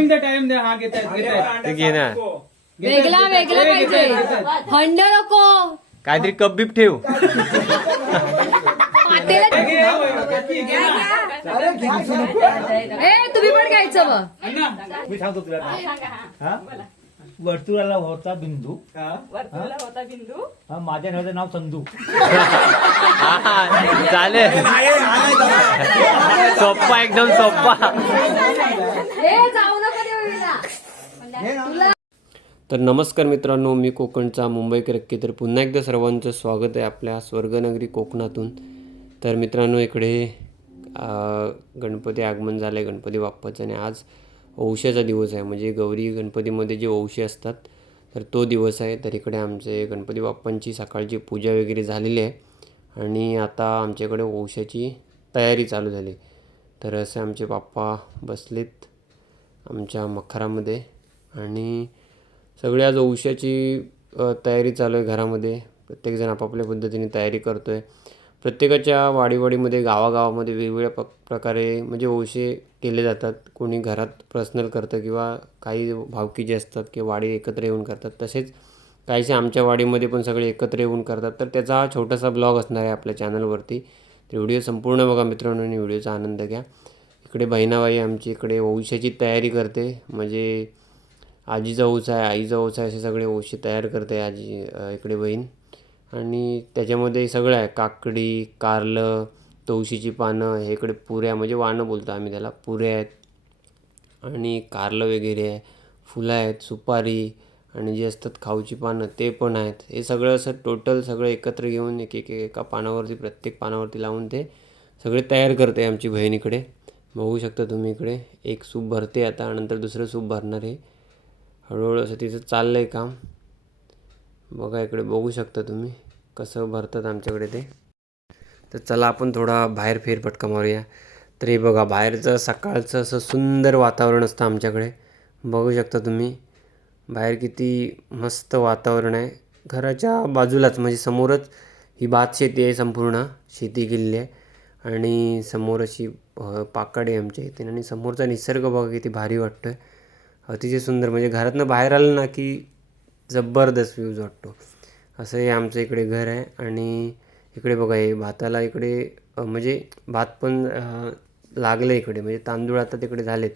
Time दे time दे. हा घेत आहेत ते घे ना. वेगळा वेगळा पाहिजे. थंड नको. काहीतरी कप बीप ठेव. पातेला ए तुम्ही पण घ्यायचं मग मी सांगतो तुला हा. वर्तुळाला होता बिंदू. वर्तुळाला होता बिंदू? हा माझ्या नव्हतं नाव संधू हा, चालेल. सोप्पा एकदम सोप्पा. ए तर नमस्कार मित्रांनो मी कोकणचा मुंबई रक्की तर पुन्हा एकदा सर्वांचं स्वागत आहे आपल्या स्वर्गनगरी कोकणातून. तर मित्रांनो इकडे आ, गणपती आगमन झालं आहे गणपती बाप्पाचं. आणि आज औशाचा दिवस आहे. म्हणजे गौरी गणपतीमध्ये जे औशी असतात तर तो दिवस आहे. तर इकडे आमचे गणपती बाप्पांची सकाळची पूजा वगैरे झालेली आहे. आणि आता आमच्याकडे औशाची तयारी चालू झाली. तर असे आमचे बाप्पा बसलेत आमच्या मखरामध्ये. आणि सगळी आज औषधाची तयारी चालू आहे घरामध्ये. प्रत्येकजण आपापल्या पद्धतीने तयारी करतो आहे प्रत्येकाच्या वाडीवाडीमध्ये गावागावामध्ये वेगवेगळ्या प प्रकारे म्हणजे औषे केले जातात. कोणी घरात पर्सनल करतं किंवा काही भावकी जे असतात किंवा वाडी एकत्र येऊन करतात तसेच काहीसे आमच्या वाडीमध्ये पण सगळे एकत्र येऊन करतात. तर त्याचा हा छोटासा ब्लॉग असणार आहे आपल्या चॅनलवरती. तर व्हिडिओ संपूर्ण बघा मित्रांनो आणि व्हिडिओचा आनंद घ्या. इकडे बहिणाबाई आमची इकडे ओशाची तयारी करते. म्हणजे आजीचा ऊस आहे आईचा ऊस आहे असे सगळे ओशी तयार करते आजी इकडे बहीण. आणि त्याच्यामध्ये सगळं आहे काकडी कारलं तवशीची पानं हे इकडे पुऱ्या म्हणजे वाणं बोलतो आम्ही त्याला पुऱ्या आहेत. आणि कारलं वगैरे आहे फुलं आहेत सुपारी आणि जे असतात खाऊची पानं ते पण आहेत. हे सगळं असं टोटल सगळं एकत्र घेऊन एक एक एका पानावरती प्रत्येक पानावरती लावून ते सगळे तयार करते आमची बहीण इकडे. बघू शकता तुम्ही इकडे एक सूप भरते आता नंतर दुसरं सूप भरणार आहे. हळूहळू असं तिचं चाललं आहे काम. बघा इकडे बघू शकता तुम्ही कसं भरतात आमच्याकडे ते. तर चला आपण थोडा बाहेर फेरफटका मारूया. तर हे बघा बाहेरचं सकाळचं असं सुंदर वातावरण असतं आमच्याकडे. बघू शकता तुम्ही बाहेर किती मस्त वातावरण आहे. घराच्या बाजूलाच म्हणजे समोरच ही भात शेती आहे संपूर्ण शेती केलेली आहे. आणि समोर अशी पाकड आहे आमच्या इथे. आणि समोरचा निसर्ग बघा किती भारी वाटतो आहे अतिशय सुंदर. म्हणजे घरातनं बाहेर आलं ना की जबरदस्त व्ह्यूज वाटतो. असं हे आमचं इकडे घर आहे आणि इकडे बघा हे भाताला इकडे म्हणजे भात पण लागलं इकडे. म्हणजे तांदूळ आता तिकडे झालेत.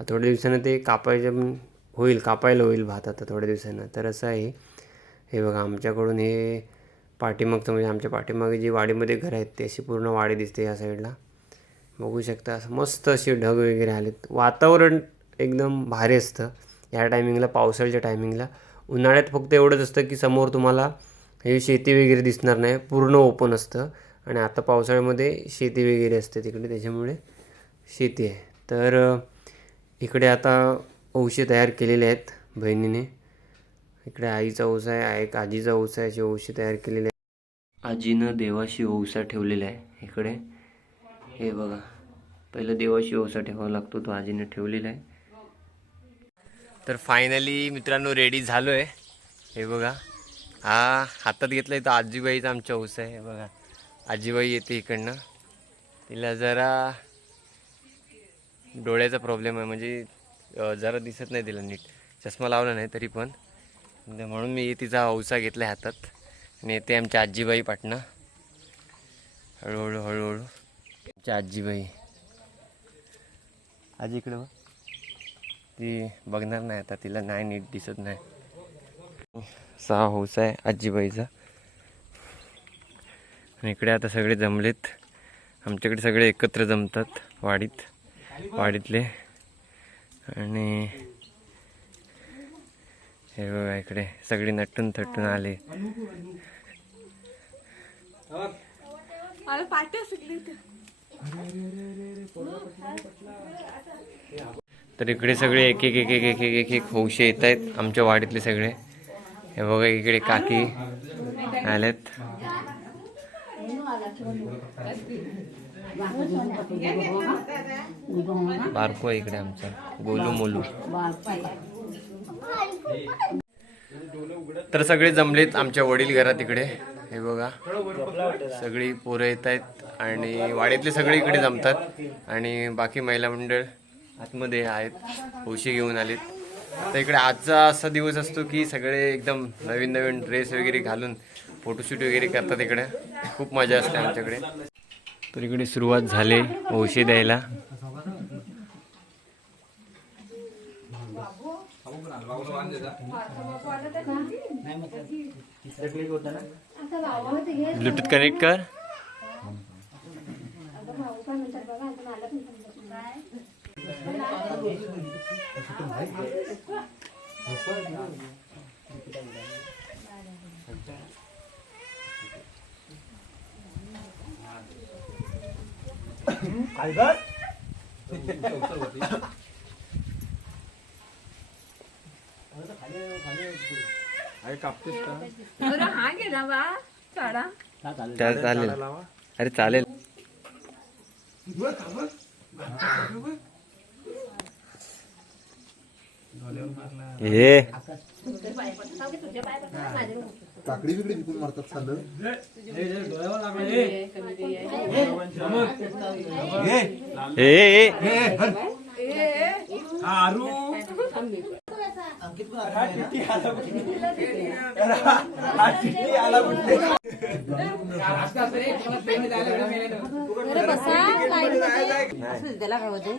थोड्या दिवसानं ते कापायचं पण होईल कापायला होईल भात आता थोड्या दिवसानं. तर असं आहे. हे बघा आमच्याकडून हे पाठीमागचं म्हणजे आमच्या पाठीमागे जी वाडीमध्ये घर आहेत ते अशी पूर्ण वाडी दिसते या साईडला बघू शकता असं मस्त असे ढग वगैरे आलेत. वातावरण एकदम भारी असतं. ह्या टायमिंगला पावसाळ्याच्या टायमिंगला उन्हाळ्यात फक्त एवढंच असतं की समोर तुम्हाला हे शेती वगैरे दिसणार नाही. पूर्ण ओपन असतं. आणि आता पावसाळ्यामध्ये शेती वगैरे असते तिकडे. त्याच्यामुळे शेती आहे. तर इकडे आता औषध तयार केलेले आहेत बहिणीने. इकडे आईचा ओस आहे. एक आजीचा ओस आहे. असे औषध तयार केलेले आहे आजीनं देवाशी ओसा ठेवलेला आहे इकडे. हे बघा. पहिलं देवाशी ओसा ठेवावा लागतो. तो आजीने ठेवलेला आहे. तर फायनली मित्रांनो रेडी झालो आहे हे बघा. हा हातात घेतलं आहे तर आजीबाईचा आमच्या ऊस आहे. हे बघा. आजीबाई येते इकडनं. तिला जरा डोळ्याचा प्रॉब्लेम आहे. म्हणजे जरा दिसत नाही तिला नीट. चष्मा लावला नाही तरी पण. म्हणून मी तिचा औसा घेतला आहे हातात. आणि येते आमच्या आजीबाई पाटणं. हळूहळू हळूहळू. आमच्या आजीबाई. आजी इकडे बघ. ती बघणार नाही आता तिला नाही नीट दिसत नाही. सहा हौस आहे आजीबाईचा. आणि इकडे आता सगळे जमलेत. आमच्याकडे सगळे एकत्र जमतात वाडीत वाडीतले. आणि हे बघा इकडे सगळे नटून थटून आले. तर इकडे सगळे एक एक एक एक एक एक एक एक हौशे येत आहेत आमच्या वाडीतले सगळे. हे बघा इकडे काकी आलेत. बारको आहे इकडे आमचा. गोलू मोलू. तर सगळे जमलेत आमच्या वडील घरात इकडे. हे बघा. सगळी पोरं येत आहेत आणि वाडीतले सगळे इकडे जमतात. आणि बाकी महिला मंडळ आतमध्ये आहेत. उशी घेऊन आलेत. तर इकडे आजचा असा दिवस असतो की सगळे एकदम नवीन नवीन ड्रेस वगैरे घालून फोटोशूट वगैरे करतात इकडे. खूप मजा असते आमच्याकडे. तर इकडे सुरुवात झाली औषध द्यायला. ब्लूटूथ कनेक्ट कर. काय बरं हा गेला बा काढा. त्या चालेल. अरे चालेल. ए काकडी बिकडी विकून मारतात ए त्याला काय होते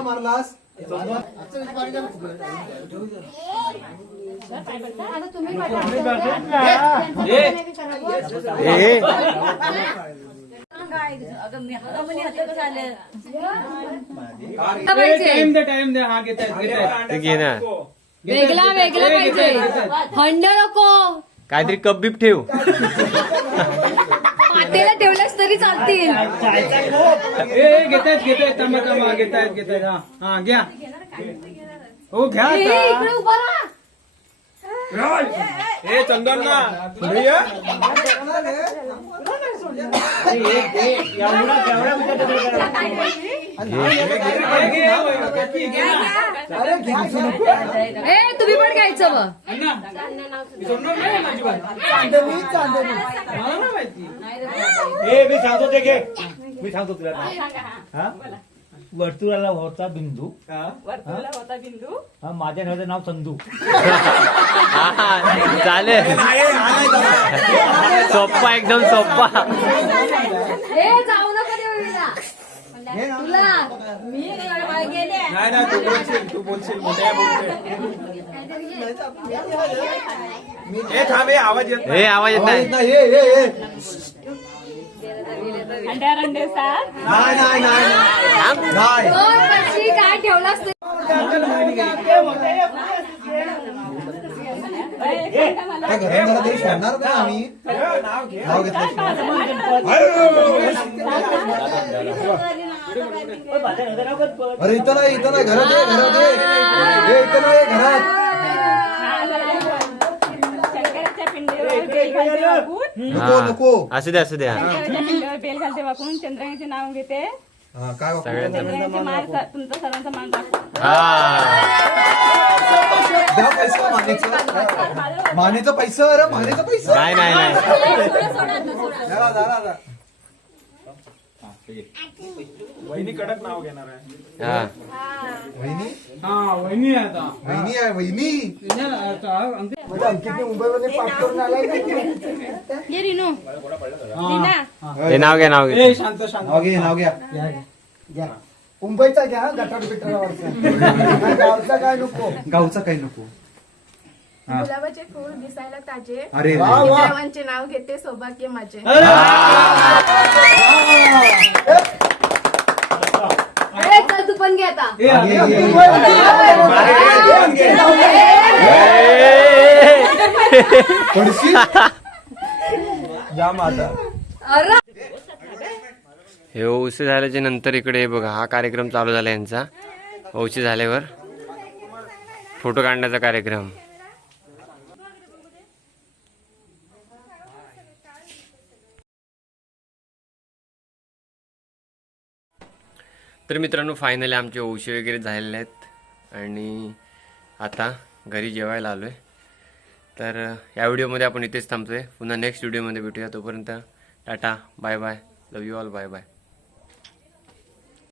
मारलास कसं आलं टाइम दे टाइम दे हा घेत आहेत घेत आहेत ते घे ना वेगळा वेगळा पाहिजे. थंड नको. काहीतरी कप बीप ठेव. पातेला ठेवल्यास तरी चालतील. ए घेत आहेत घेत आहेत थांबा थांबा. घेत आहेत घेत आहेत हा हा घ्या. हो घ्या ए, आता. इकडे उभा राहा. ए चंदन पुढे ये. ना. ए तुम्ही पण घ्यायचं मग ए मी सांगतो ते घे मी सांगतो तुला हा वर्तुळाला होता बिंदू वर्तुळला होता बिंदू हा माझ्या नवऱ्याचं नाव संधू हा, चालेल सोप्पा एकदम सोप्पा ए जाऊ नका देवीला तुला मी गेले नाही ना तू बोलशील तू बोलशील मोठ्या बोलते ए थांब ए आवाज येत हे आवाज येत नाही. अंड्या रंडे काय ठेवलास त्या तरी सोडणार आम्ही? नाव घेतलं. अरे इथं नाही इथं नाही घरात ये घरात ए, इथं नाही घरात. नको नको. हा, असू दे असू दे हा. शंकराच्या पिंडीवर बेल घालते वाकून चंद्रांचे नाव घेते. हा काय वापरू? चंद्रांचे मान तुमचा सर्वांचा मान राखतो हा. द्या पैसा मानेचं. मानेचं पैसा अरे मानेचं पैसा. नाही नाही नाही. जरा जरा जरा. वहिनी कडक नाव घेणार आहे. हा. वहिनी? हा वहिनी आहे आता. वहिनी आहे वहिनी? नाही, आता अंकित- म्हणजे अंकितने मुंबईमध्ये पाठ करून आलाय ये रिनू. हे नाव घे नाव घे. ए शांत शांत. नाव घे नाव घ्या. घ्या मुंबईचा घ्या गटार बिटारावरचा गावचा काय नको? गावचा काही नको. गुलाबाचे फूल दिसायला ताजे. अरे देवांचे नाव घेते सौभाग्य माझे. चल तू पण घे आता. ए, पडशी जाम अरे. हे औषध झाल्याच्यानंतर इकडे हे बघा हा कार्यक्रम चालू झाला यांचा. औषध झाल्यावर फोटो काढण्याचा कार्यक्रम. तर मित्रांनो फायनली आमचे ओशे वगैरे झालेले आहेत. आणि आता घरी जेवायला आलो आहे तर या व्हिडिओमध्ये आपण इथेच थांबतो आहे पुन्हा नेक्स्ट व्हिडिओमध्ये भेटूया. तोपर्यंत tata bye bye love you all bye bye